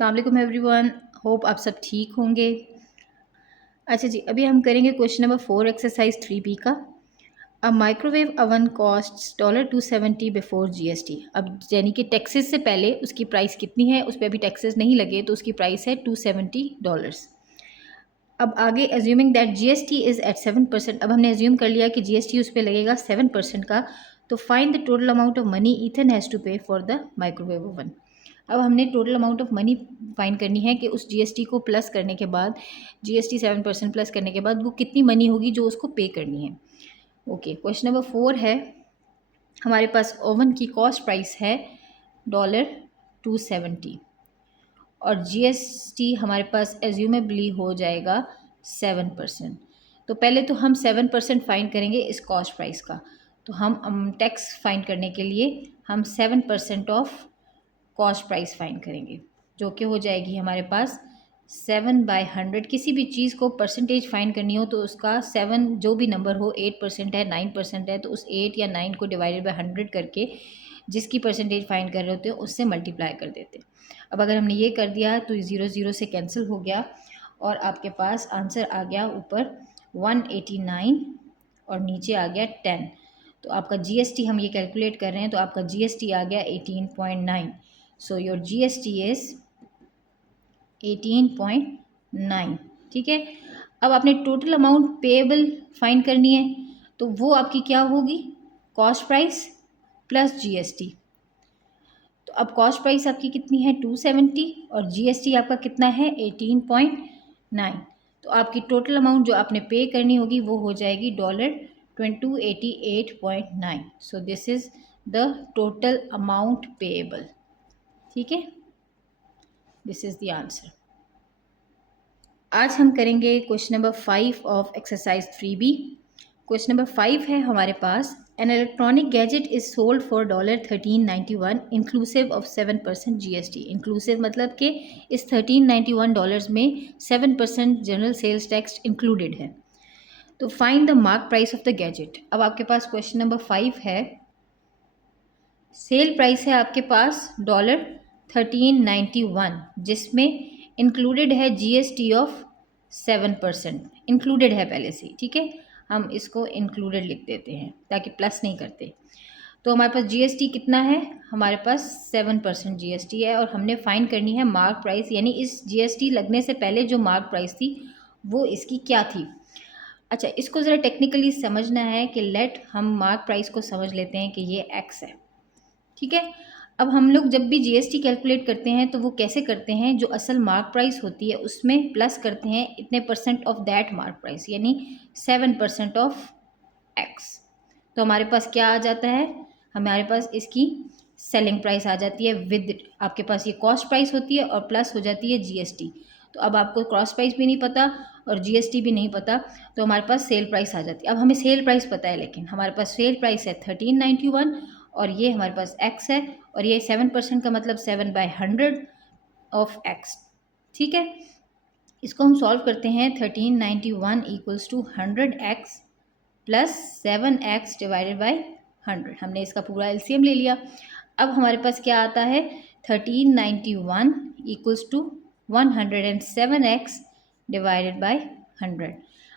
अस्सलाम वालेकुम everyone, hope आप सब ठीक होंगे। अच्छा जी, अभी हम करेंगे क्वेश्चन नंबर 4 एक्सरसाइज 3B का। A microwave oven costs $270 before GST. अब यानी कि टैक्सेस से पहले उसकी प्राइस कितनी है, उस पर अभी टैक्सेस नहीं लगे तो उसकी प्राइस है $270। अब आगे assuming that GST is at 7%। अब हमने एज्यूम कर लिया कि जीएसटी उस पर लगेगा 7% का। तो find the total amount of money Ethan has to pay for the microwave oven. अब हमने total amount of money find करनी है कि उस जीएसटी को प्लस करने के बाद, जीएसटी 7% प्लस करने के बाद वो कितनी मनी होगी जो उसको पे करनी है। ओके, क्वेश्चन नंबर 4 है, हमारे पास ओवन की कॉस्ट प्राइस है $270 और जीएसटी हमारे पास एज्यूमेबली हो जाएगा 7%। तो पहले तो हम 7% फाइंड करेंगे इस कॉस्ट प्राइस का। तो हम टैक्स फाइंड करने के लिए हम 7% ऑफ कॉस्ट प्राइस फाइंड करेंगे, जो कि हो जाएगी हमारे पास 7/100। किसी भी चीज़ को परसेंटेज फाइंड करनी हो तो उसका 7 जो भी नंबर हो, 8% है, 9% है, तो उस 8 या 9 को डिवाइडेड बाय 100 करके जिसकी परसेंटेज फाइंड कर रहे होते हैं उससे मल्टीप्लाई कर देते हैं। अब अगर हमने ये कर दिया तो 0 0 से कैंसिल हो गया और आपके पास आंसर आ गया ऊपर 189 और नीचे आ गया 10। तो आपका जीएसटी हम ये कैलकुलेट कर रहे हैं तो आपका जीएसटी आ गया 18.9। So your GST is 18.9। ठीक है। अब आपने टोटल अमाउंट पेएबल फाइंड करनी है, तो वो आपकी क्या होगी, कॉस्ट प्राइस प्लस जीएसटी। तो अब कॉस्ट प्राइस आपकी कितनी है 270 और जीएसटी आपका कितना है 18.9। तो आपकी टोटल अमाउंट जो आपने पे करनी होगी वो हो जाएगी $288.9। So this is the total amount payable. ठीक है, दिस इज़ द आंसर। आज हम करेंगे question number 5 of exercise 3B। Question number 5 है हमारे पास, an electronic gadget is sold for $1391 inclusive of 7% GST. Inclusive मतलब कि इस $1391 में 7% जनरल सेल्स टैक्स इंक्लूडेड है। तो find the mark price of the gadget. अब आपके पास क्वेश्चन नंबर 5 है, सेल प्राइस है आपके पास $1391 जिसमें इंक्लूडेड है जीएसटी ऑफ 7%। इंक्लूडेड है पहले से, ठीक है, हम इसको इंक्लूडेड लिख देते हैं ताकि प्लस नहीं करते। तो हमारे पास जीएसटी कितना है, हमारे पास 7% जीएसटी है और हमने फाइंड करनी है मार्क प्राइस, यानी इस जीएसटी लगने से पहले जो मार्क प्राइस थी वो इसकी क्या थी। अच्छा, इसको ज़रा टेक्निकली समझना है कि लेट हम मार्क प्राइस को समझ लेते हैं कि ये एक्स है। ठीक है। अब हम लोग जब भी जीएसटी कैलकुलेट करते हैं तो वो कैसे करते हैं, जो असल मार्क प्राइस होती है उसमें प्लस करते हैं इतने percent of that mark price, यानी 7% ऑफ एक्स। तो हमारे पास क्या आ जाता है, हमारे पास इसकी सेलिंग प्राइस आ जाती है विद, आपके पास ये कॉस्ट प्राइस होती है और प्लस हो जाती है जीएसटी। तो अब आपको कॉस्ट प्राइस भी नहीं पता और जीएसटी भी नहीं पता, तो हमारे पास सेल प्राइस आ जाती है। अब हमें सेल प्राइस पता है, लेकिन हमारे पास सेल प्राइस है 1391 और ये हमारे पास एक्स है और ये 7% का मतलब 7/100 ऑफ एक्स। ठीक है, इसको हम सॉल्व करते हैं। 1391 equals to 100x plus 7x divided by 100। हमने इसका पूरा एलसीएम ले लिया। अब हमारे पास क्या आता है, 1391 equals to 107x divided by 100।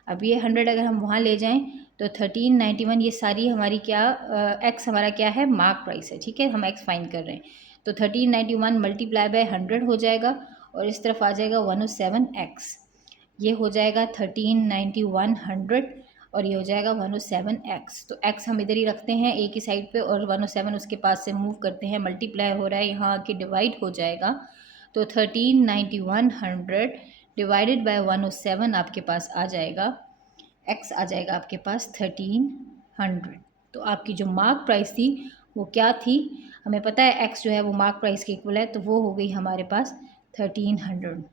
अब ये 100 अगर हम वहाँ ले जाएं तो 1391, ये सारी हमारी क्या एक्स हमारा क्या है, मार्क प्राइस है। ठीक है, हम एक्स फाइंड कर रहे हैं तो 1391 मल्टीप्लाई बाय 100 हो जाएगा और इस तरफ आ जाएगा 107x। ये हो जाएगा 1391 100 और ये हो जाएगा 107x। तो x हम इधर ही रखते हैं एक ही साइड पे और 107 उसके पास से मूव करते हैं, मल्टीप्लाई हो रहा है, यहाँ आके डिवाइड हो जाएगा। तो 1391 100 डिवाइडेड बाय 107 आपके पास आ जाएगा, x आ जाएगा आपके पास 1300। तो आपकी जो मार्क प्राइस थी वो क्या थी, हमें पता है x जो है वो मार्क प्राइस के इक्वल है, तो वो हो गई हमारे पास 1300।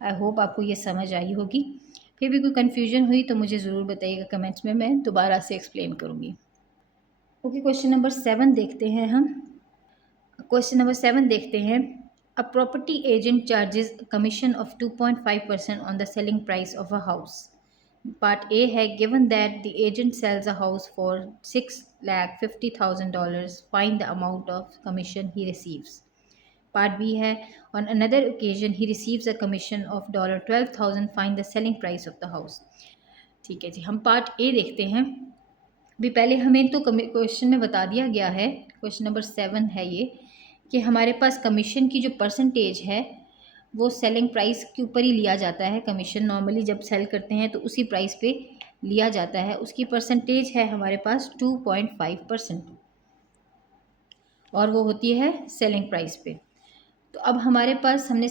आई होप आपको ये समझ आई होगी। फिर भी कोई कन्फ्यूजन हुई तो मुझे ज़रूर बताइएगा कमेंट्स में, मैं दोबारा से एक्सप्लेन करूँगी। ओके, क्वेश्चन नंबर 7 देखते हैं हम। क्वेश्चन नंबर 7 देखते हैं, a property agent charges commission of 2.5% on the selling price of a house. Part A है, given that the agent sells a house for $6,50,000, find the amount of commission he receives. Part B है, on another occasion he receives a commission of $12,000, find the selling price of the house. ठीक है जी, हम part A देखते हैं। भी पहले हमें तो क्वेश्चन में बता दिया गया है, क्वेश्चन नंबर 7 है ये, कि हमारे पास कमीशन की जो परसेंटेज है वो सेलिंग प्राइस के ऊपर ही लिया जाता है। कमीशन नॉर्मली जब सेल करते हैं तो उसी प्राइस पे लिया जाता है। उसकी परसेंटेज है हमारे पास 2.5% और वो होती है सेलिंग प्राइस पे। तो अब हमारे पास हमने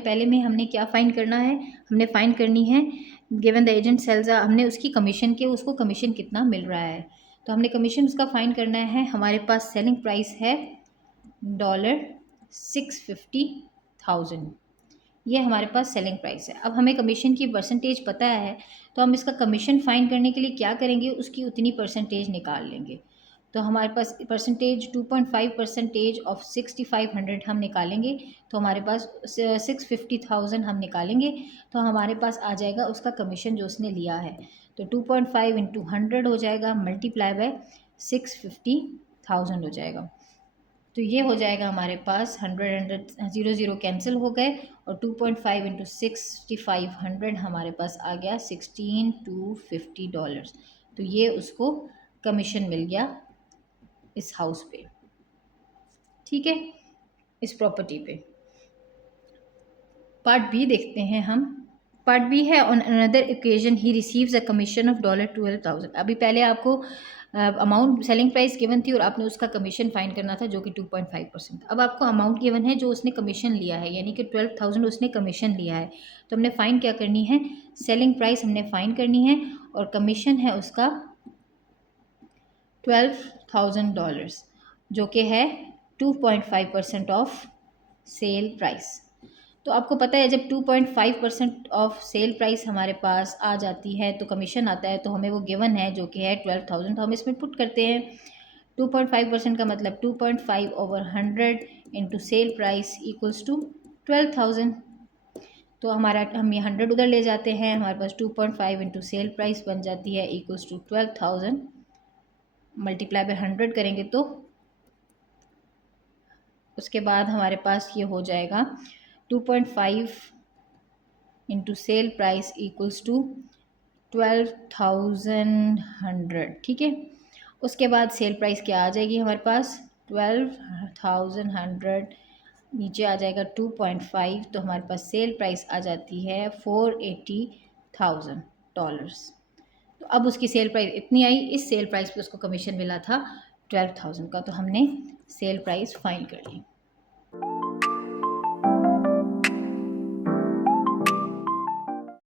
पहले में हमने क्या फाइंड करना है, हमने फाइंड करनी है गिवन द एजेंट सेल्स, हमने उसकी कमीशन के उसको कमीशन कितना मिल रहा है। तो हमने कमीशन उसका फाइंड करना है। हमारे पास सेलिंग प्राइस है $650,000, ये हमारे पास सेलिंग प्राइस है। अब हमें कमीशन की परसेंटेज पता है, तो हम इसका कमीशन फाइंड करने के लिए क्या करेंगे, उसकी उतनी परसेंटेज निकाल लेंगे। तो हमारे पास परसेंटेज 2.5% ऑफ 6500 हम निकालेंगे, तो हमारे पास 650,000 हम निकालेंगे, तो हमारे पास आ जाएगा उसका कमीशन जो उसने लिया है। तो 2.5 इंटू 100 हो जाएगा, मल्टीप्लाई बाय 650,000 हो जाएगा। तो ये हो जाएगा हमारे पास 100 कैंसिल हो गए, और 2.5 इंटू 6500 हमारे पास आ गया $16,250। तो ये उसको कमीशन मिल गया इस हाउस पे, ठीक है, इस प्रॉपर्टी पे। पार्ट बी देखते हैं हम। पार्ट बी है, on another occasion he receives a commission of $12,000। अभी पहले आपको अमाउंट सेलिंग प्राइस गिवन थी और आपने उसका कमीशन फाइंड करना था जो कि 2.5%। अब आपको अमाउंट गिवन है जो उसने कमीशन लिया है, यानी कि 12,000 उसने कमीशन लिया है। तो हमने फाइंड क्या करनी है, सेलिंग प्राइस हमने फाइंड करनी है, और कमीशन है उसका $12,000 जो कि है 2.5% ऑफ सेल प्राइस। तो आपको पता है जब 2.5% ऑफ सेल प्राइस हमारे पास आ जाती है तो कमीशन आता है, तो हमें वो गिवन है जो कि है 12,000, तो हम इसमें पुट करते हैं 2.5% का मतलब 2.5/100 into sale price equals to 12,000। तो हम ये 100 उधर ले जाते हैं, हमारे पास 2.5 इंटू सेल प्राइस बन जाती है इक्वल्स टू 12,000, मल्टीप्लाई बाय 100 करेंगे तो उसके बाद हमारे पास ये हो जाएगा 2.5 into sale price equals to 12,100, ठीक है। उसके बाद सेल प्राइस क्या आ जाएगी हमारे पास 12,100, नीचे आ जाएगा 2.5, तो हमारे पास सेल प्राइस आ जाती है $480,000। तो अब उसकी सेल प्राइस इतनी आई, इस सेल प्राइस पे उसको कमीशन मिला था 12,000 का, तो हमने सेल प्राइस फाइंड कर ली।